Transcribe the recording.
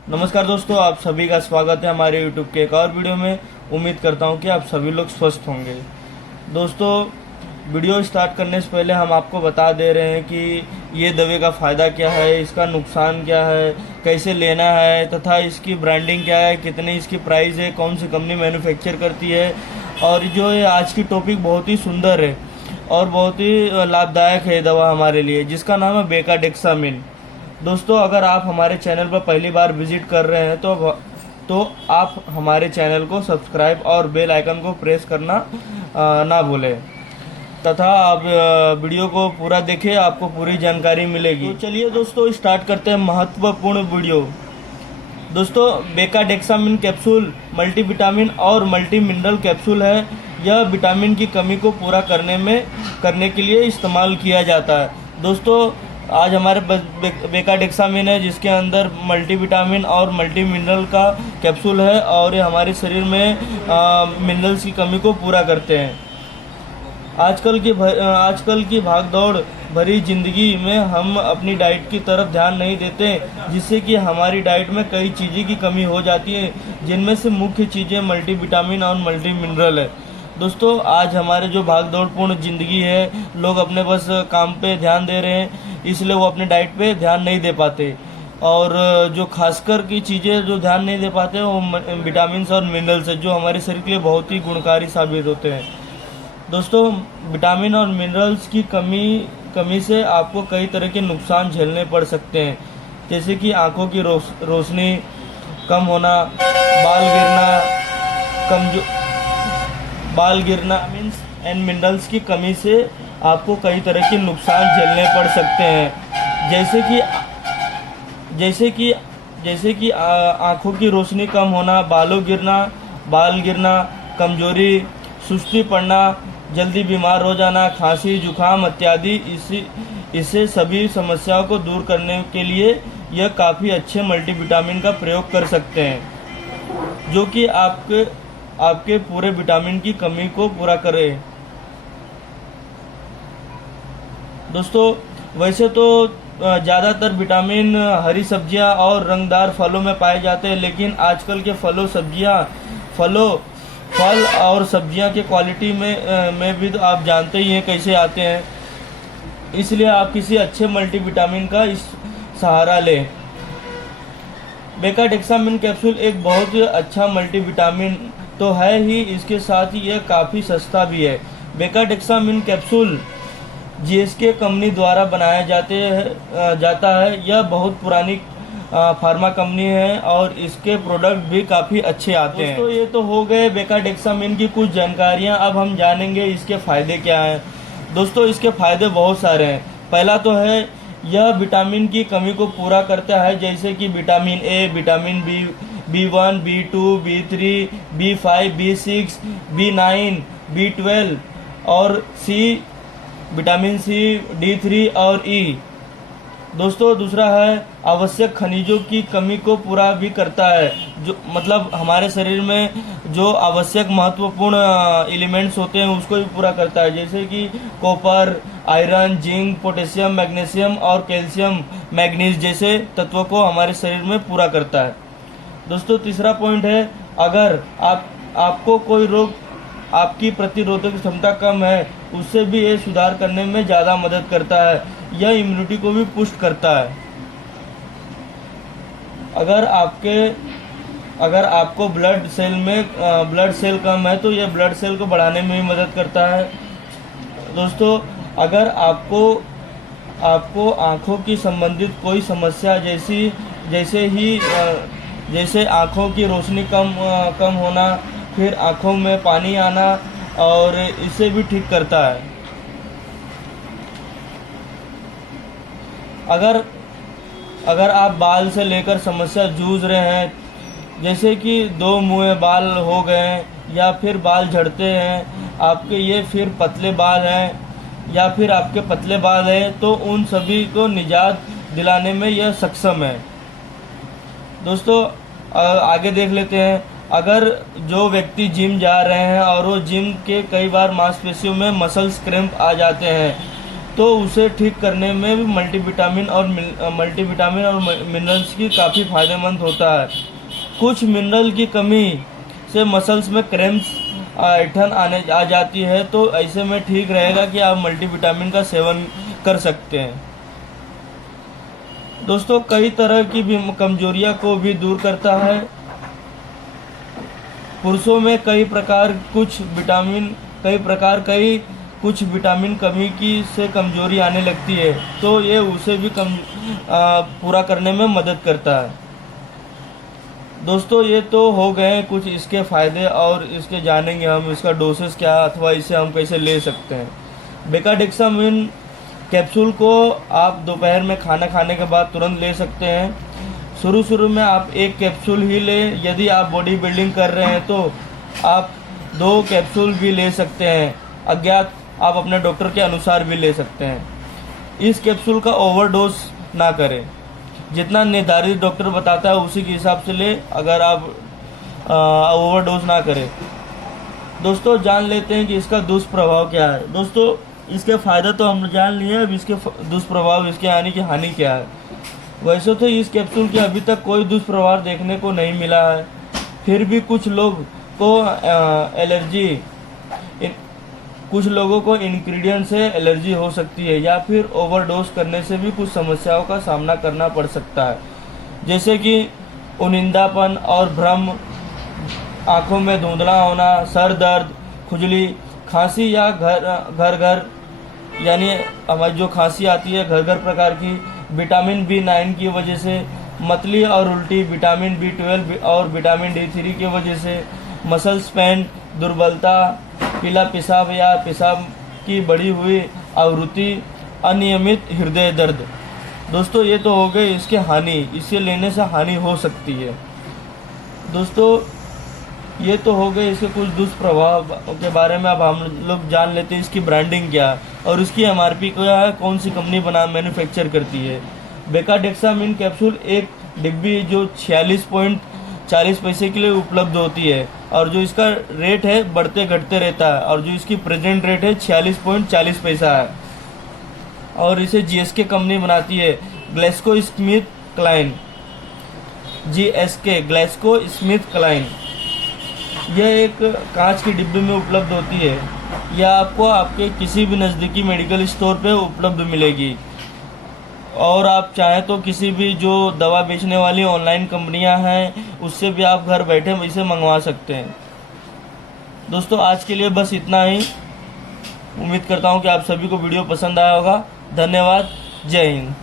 नमस्कार दोस्तों, आप सभी का स्वागत है हमारे YouTube के एक और वीडियो में। उम्मीद करता हूं कि आप सभी लोग स्वस्थ होंगे। दोस्तों, वीडियो स्टार्ट करने से पहले हम आपको बता दे रहे हैं कि ये दवा का फ़ायदा क्या है, इसका नुकसान क्या है, कैसे लेना है तथा इसकी ब्रांडिंग क्या है, कितनी इसकी प्राइस है, कौन सी कंपनी मैन्युफैक्चर करती है। और जो ये आज की टॉपिक बहुत ही सुंदर है और बहुत ही लाभदायक है दवा हमारे लिए, जिसका नाम है बेकाडेक्सामिन। दोस्तों, अगर आप हमारे चैनल पर पहली बार विजिट कर रहे हैं तो आप हमारे चैनल को सब्सक्राइब और बेल आइकन को प्रेस करना ना भूलें तथा आप वीडियो को पूरा देखें, आपको पूरी जानकारी मिलेगी। तो चलिए दोस्तों, स्टार्ट करते हैं महत्वपूर्ण वीडियो। दोस्तों, बेकाडेक्सामिन कैप्सूल मल्टीविटामिन और मल्टी मिनरल कैप्सूल है। यह विटामिन की कमी को पूरा करने के लिए इस्तेमाल किया जाता है। दोस्तों, आज हमारे बेकाडेक्सामिन है, जिसके अंदर मल्टीविटामिन और मल्टी मिनरल का कैप्सूल है और ये हमारे शरीर में मिनरल्स की कमी को पूरा करते हैं। आजकल की भागदौड़ भरी ज़िंदगी में हम अपनी डाइट की तरफ ध्यान नहीं देते, जिससे कि हमारी डाइट में कई चीज़ें की कमी हो जाती है, जिनमें से मुख्य चीज़ें मल्टीविटामिन और मल्टी मिनरल है। दोस्तों, आज हमारे जो भागदौड़पूर्ण ज़िंदगी है, लोग अपने बस काम पे ध्यान दे रहे हैं, इसलिए वो अपने डाइट पे ध्यान नहीं दे पाते। और जो खासकर की चीज़ें जो ध्यान नहीं दे पाते वो विटामिन और मिनरल्स है, जो हमारे शरीर के लिए बहुत ही गुणकारी साबित होते हैं। दोस्तों, विटामिन और मिनरल्स की कमी से आपको कई तरह के नुकसान झेलने पड़ सकते हैं, जैसे कि आँखों की रोशनी कम होना, बाल गिरना। विटामिन एंड मिनरल्स की कमी से आपको कई तरह के नुकसान झेलने पड़ सकते हैं, जैसे कि आँखों की रोशनी कम होना, बाल गिरना, कमजोरी, सुस्ती पड़ना, जल्दी बीमार हो जाना, खांसी, जुकाम इत्यादि। इससे सभी समस्याओं को दूर करने के लिए यह काफ़ी अच्छे मल्टीविटामिन का प्रयोग कर सकते हैं, जो कि आपके पूरे विटामिन की कमी को पूरा करे। दोस्तों, वैसे तो ज़्यादातर विटामिन हरी सब्जियां और रंगदार फलों में पाए जाते हैं, लेकिन आजकल के फल और सब्जियां के क्वालिटी में भी तो आप जानते ही हैं कैसे आते हैं। इसलिए आप किसी अच्छे मल्टीविटामिन का सहारा लें। बेकाडेक्सामिन कैप्सूल एक बहुत ही अच्छा मल्टीविटामिन तो है ही, इसके साथ ही यह काफ़ी सस्ता भी है। बेकाडेक्सामिन कैप्सूल जीएसके कंपनी द्वारा बनाया जाता है। यह बहुत पुरानी फार्मा कंपनी है और इसके प्रोडक्ट भी काफ़ी अच्छे आते हैं। दोस्तों, ये तो हो गए बेकाडेक्सामिन की कुछ जानकारियाँ। अब हम जानेंगे इसके फ़ायदे क्या हैं। दोस्तों, इसके फ़ायदे बहुत सारे हैं। पहला तो है, यह विटामिन की कमी को पूरा करता है, जैसे कि vitamin A, vitamin B1, B2, B3, B5, B6, B9, B12 और विटामिन सी, D3 और E। दोस्तों, दूसरा है, आवश्यक खनिजों की कमी को पूरा भी करता है। जो मतलब हमारे शरीर में जो आवश्यक महत्वपूर्ण एलिमेंट्स होते हैं उसको भी पूरा करता है, जैसे कि copper, iron, zinc, potassium, magnesium और कैल्शियम, मैग्नीज जैसे तत्वों को हमारे शरीर में पूरा करता है। दोस्तों, तीसरा पॉइंट है, अगर आपको कोई रोग, आपकी प्रतिरोधक क्षमता कम है, उससे भी ये सुधार करने में ज़्यादा मदद करता है। यह इम्यूनिटी को भी पुष्ट करता है। अगर आपको ब्लड सेल कम है तो यह ब्लड सेल को बढ़ाने में भी मदद करता है। दोस्तों, अगर आपको आँखों की संबंधित कोई समस्या जैसे आँखों की रोशनी कम होना, फिर आँखों में पानी आना, और इसे भी ठीक करता है। अगर आप बाल से लेकर समस्या जूझ रहे हैं, जैसे कि दो मुँहे बाल हो गए हैं या फिर बाल झड़ते हैं, आपके ये फिर पतले बाल हैं या फिर आपके पतले बाल हैं, तो उन सभी को निजात दिलाने में यह सक्षम है। दोस्तों, आगे देख लेते हैं। अगर जो व्यक्ति जिम जा रहे हैं और वो जिम के कई बार मांसपेशियों में मसल्स क्रैम्प आ जाते हैं, तो उसे ठीक करने में भी मल्टीविटामिन और मिनरल्स की काफ़ी फ़ायदेमंद होता है। कुछ मिनरल की कमी से मसल्स में क्रैम्प्स, ऐंठन आ जाती है, तो ऐसे में ठीक रहेगा कि आप मल्टीविटामिन का सेवन कर सकते हैं। दोस्तों, कई तरह की भी कमजोरियां को भी दूर करता है। पुरुषों में कुछ विटामिन कमी की से कमजोरी आने लगती है, तो ये उसे भी पूरा करने में मदद करता है। दोस्तों, ये तो हो गए कुछ इसके फ़ायदे, और इसके जानेंगे हम इसका डोसेस क्या अथवा इसे हम कैसे ले सकते हैं। बेकाडेक्सामिन कैप्सूल को आप दोपहर में खाना खाने के बाद तुरंत ले सकते हैं। शुरू में आप 1 कैप्सूल ही लें। यदि आप बॉडी बिल्डिंग कर रहे हैं तो आप 2 कैप्सूल भी ले सकते हैं। अज्ञात आप अपने डॉक्टर के अनुसार भी ले सकते हैं। इस कैप्सूल का ओवरडोज ना करें। जितना निर्धारित डॉक्टर बताता है उसी के हिसाब से ले, अगर आप ओवरडोज ना करें। दोस्तों, जान लेते हैं कि इसका दुष्प्रभाव क्या है। दोस्तों, इसके फ़ायदे तो हम जान लिए, अब इसके दुष्प्रभाव, इसके यानी कि हानि क्या है। वैसे तो इस कैप्सूल के अभी तक कोई दुष्प्रभाव देखने को नहीं मिला है, फिर भी कुछ लोगों को इंग्रेडिएंट से एलर्जी हो सकती है, या फिर ओवरडोज करने से भी कुछ समस्याओं का सामना करना पड़ सकता है, जैसे कि उनिंदापन और भ्रम, आँखों में धुंधला होना, सर दर्द, खुजली, खांसी या घर यानी हमारी जो खांसी आती है घर प्रकार की, विटामिन B9 की वजह से, मतली और उल्टी, विटामिन B12 और विटामिन D3 की वजह से, मसल्स पेन, दुर्बलता, पीला पेशाब या पेशाब की बढ़ी हुई आवृत्ति, अनियमित हृदय दर्द। दोस्तों, ये तो हो गए इसके हानि, इसे लेने से हानि हो सकती है। दोस्तों, ये तो हो गए इसके कुछ दुष्प्रभाव के बारे में। अब हम लोग जान लेते हैं इसकी ब्रांडिंग क्या है और इसकी MRP क्या है, कौन सी कंपनी मैन्युफैक्चर करती है। बेकाडेक्सामिन कैप्सूल एक डिब्बी जो 46.40 पैसे के लिए उपलब्ध होती है, और जो इसका रेट है बढ़ते घटते रहता है, और जो इसकी प्रेजेंट रेट है 46.40 पैसा है, और इसे GSK कंपनी बनाती है, ग्लैक्सोस्मिथक्लाइन, GSK, ग्लैक्सोस्मिथक्लाइन। यह एक कांच की डिब्बी में उपलब्ध होती है। यह आपको आपके किसी भी नज़दीकी मेडिकल स्टोर पे उपलब्ध मिलेगी, और आप चाहें तो किसी भी जो दवा बेचने वाली ऑनलाइन कंपनियां हैं उससे भी आप घर बैठे इसे मंगवा सकते हैं। दोस्तों, आज के लिए बस इतना ही। उम्मीद करता हूं कि आप सभी को वीडियो पसंद आया होगा। धन्यवाद। जय हिंद।